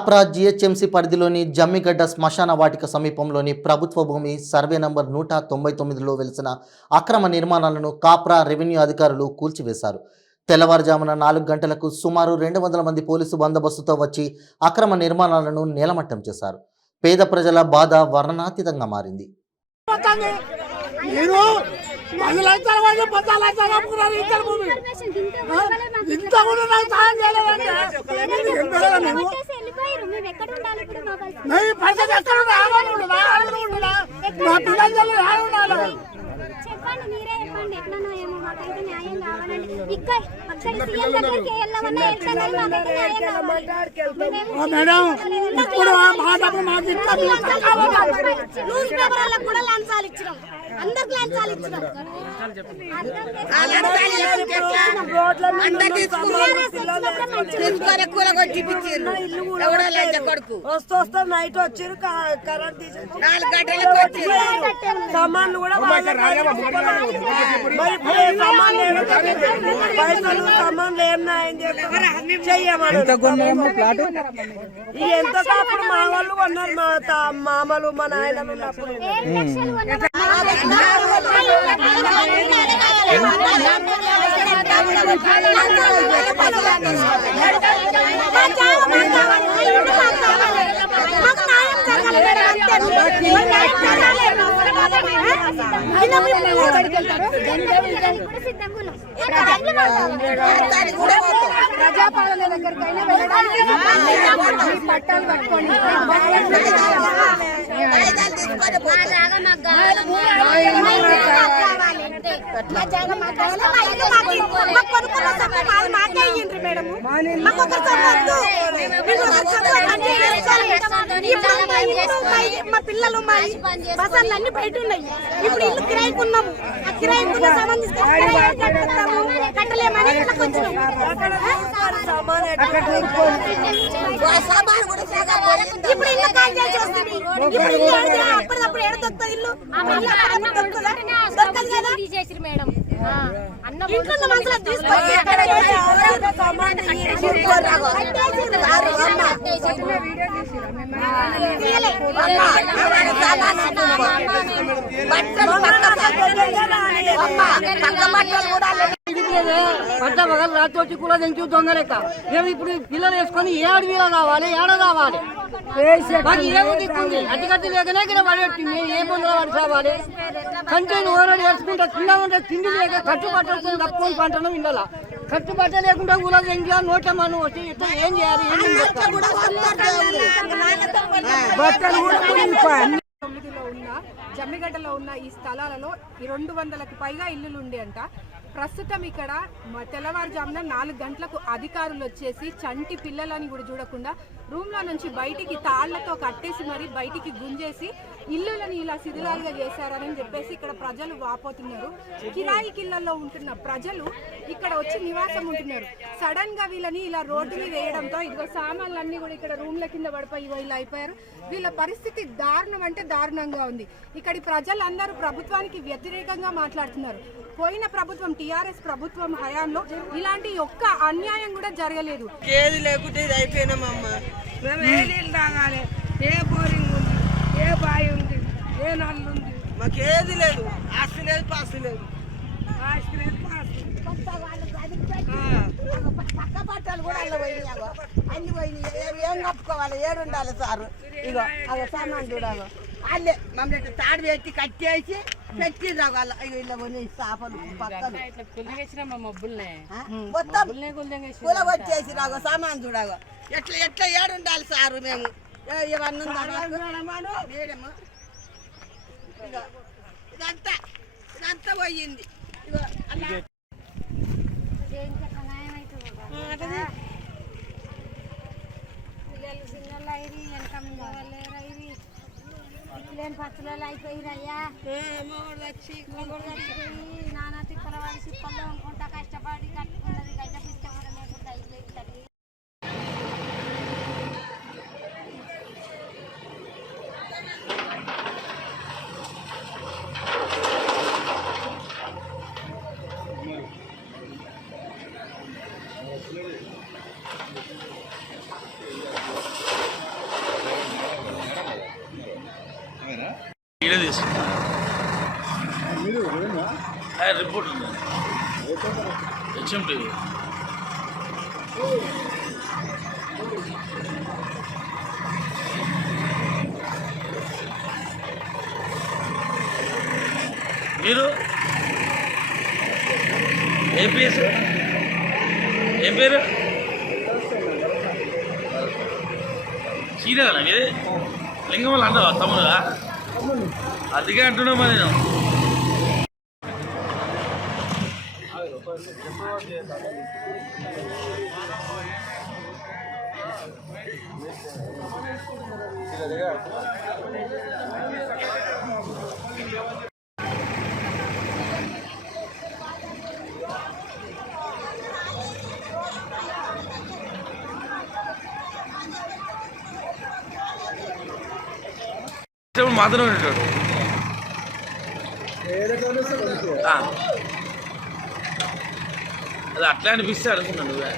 Kapra GHMC పరిధిలోని జమ్మిగడ్డ శ్మశాన వాటిక సమీపంలోని ప్రభుత్వ భూమి సర్వే నంబర్ 199లో వెలిసిన అక్రమ నిర్మాణాలను కాప్రా రెవెన్యూ అధికారులు కూల్చివేశారు. తెల్లవారుజామున 4 గంటలకు సుమారు 200 మంది పోలీసు బందోబస్తుతో వచ్చి అక్రమ నిర్మాణాలను నేలమట్టం చేశారు. పేద ప్రజల బాధ వర్ణనాతీతంగా మారింది. చెప్పండి మీరే చెప్పండి ఎట్లనో ఏమో మాకైతే న్యాయం కావాలండి. ఇక్కడ అక్కడ సీఎం దగ్గరికి వెళ్ళమన్నా ఎట్లనో మాకైతే న్యాయం కావాలి. మేడం ఇప్పుడు మా డబ్బు మాకు ఇచ్చారు. న్యూస్ పేపర్లకు కూడా లంచాలు ఇచ్చినాం. అందరికి లంచాలు ఇచ్చినాం. వస్తూ నైట్ వచ్చారు కరెంట్ తీసేసి 4 గంటలకు వచ్చారు. సామాన్లు కూడా పైసలు సామాన్లు ఏమన్నాయని చెయ్యమని ఎంత కాపుడు మా వాళ్ళు కొన్నారు. మా మామలు మా నాయనలు ఉన్నప్పుడు ప్రజాపాలన దగ్గరికైనా పట్టాలు పట్టుకొని మా పిల్లలు బసాలు అన్ని బయట ఉన్నాయి. ఇప్పుడు ఇల్లు కిరాయికున్నాము. ఆ కిరాయికున్న సామాన్ కట్టలేమని ఇప్పుడు ఇల్లు కాల్ చేసి వస్తుంది. ఇప్పుడు ఇల్లు అప్పటిదప్పుడు ఏడ దొరుకుతుంది ఇల్లు దొరకదు కదా. తీసేసారు మేడం. ఇంట్లో మనుషులు తీసుకొచ్చి పట్టబగలు రాత్రి వచ్చి కూడా తెంచు దొంగ లెక్క. మేము ఇప్పుడు పిల్లలు వేసుకొని ఏ అడవిలో కావాలి ఏడ కావాలి మాకు ఏముంది అడ్డుకట్టి లేకనే ఇక్కడ పడేట్టి మేము ఏ పొందలో పడి కావాలి. కంటిన్యూ ఓనర్ వేసుకుంటా తిన్నా ఉంటే తిండి లేక కట్టుబట్టలు తప్పుకొని పంటను ఇండాల. కట్టుబట్ట లేకుండా ఊళ్ళో తెంచా నోట్ల మనం వచ్చి ఇట్లా ఏం చేయాలి? జమ్మిగడ్డలో ఉన్న ఈ స్థలాలలో 200కి పైగా ఇల్లులు ఉండే అంట. ప్రస్తుతం ఇక్కడ తెల్లవారుజామున 4 గంటలకు అధికారులు వచ్చేసి చంటి పిల్లలని కూడా చూడకుండా రూమ్లో నుంచి బయటికి తాళ్లతో కట్టేసి మరి బయటికి గుంజేసి ఇల్లులని ఇలా శిథిలాలుగా చేశారని చెప్పేసి ఇక్కడ ప్రజలు వాపోతున్నారు. కిరాయి కిళ్ళల్లో ఉంటున్న ప్రజలు ఇక్కడ వచ్చి నివాసం ఉంటున్నారు. సడన్ గా వీళ్ళని ఇలా రోడ్డు మీద వేయడంతో ఇదిగో సామాన్లన్నీ కూడా ఇక్కడ రూమ్ల కింద పడిపోయి ఇలా అయిపోయారు. వీళ్ళ పరిస్థితి దారుణం అంటే దారుణంగా ఉంది. ఇక్కడి ప్రజలందరూ ప్రభుత్వానికి వ్యతిరేకంగా మాట్లాడుతున్నారు. పోయిన ప్రభుత్వం టీఆర్ఎస్ ప్రభుత్వం హయాంలో ఇలాంటి ఒక్క అన్యాయం కూడా జరగలేదు. ఏది లేకుంటే ఇది అయిపోయినామమ్మా. మేము ఏ నీళ్ళు తాగాలి, ఏ బోరింగ్ ఉంది, ఏ బావి ఉంది, ఏ నల్లు ఉంది, మాకేది లేదు. ఆస్తి లేదు, పాస్తి లేదు. ఆస్తి లేదు, పాస్తి పక్క పట్టాలు కూడా అలా పోయినాయి. అన్ని పోయినాయి. ఏం కప్పుకోవాలి? ఏడు ఉండాలి సారు. ఇగో అదో సామాన్ చూడాలి. వాళ్ళే మమ్మల్ని తాడు పెట్టి కట్టేసి పెట్టి రావాలి. ఇలా కొన్ని చేపలు పక్కన మొత్తం కుల వచ్చేసి రాగో సామాన్ చూడాగో. ఎట్లా ఎట్లా ఏడు ఉండాలి సారు? మేము ఇవన్నీ ఇదంతా ఇదంతా పోయింది. పిల్లలు చిన్నోళ్ళు అయిరి వెనక ముందు వాళ్ళు అయిరి ఇట్లేని పచ్చులలో అయిపోయిరయ్యా. నానా తిప్పల వాడి సిప్పల్లో అనుకుంటా కష్టపడి కట్టుకున్నది గడ్డ పిస్త కూడా లేకుండా అయిపోయింది తల్లి. Thank you. ఈడే తీసుకున్నా రిపోర్ట్ ఉంది హెచ్ఎండి మీరు ఏపీఎస్ ఏం పేరు చీరానా మీది లింగం వల్ల అంటావా తమ్ముడుగా అందుకే అంటున్నావు మరి నేను మాత్రం ఉండేటోడు అది అట్లా అనిపిస్తే అనుకున్నాను నువ్వే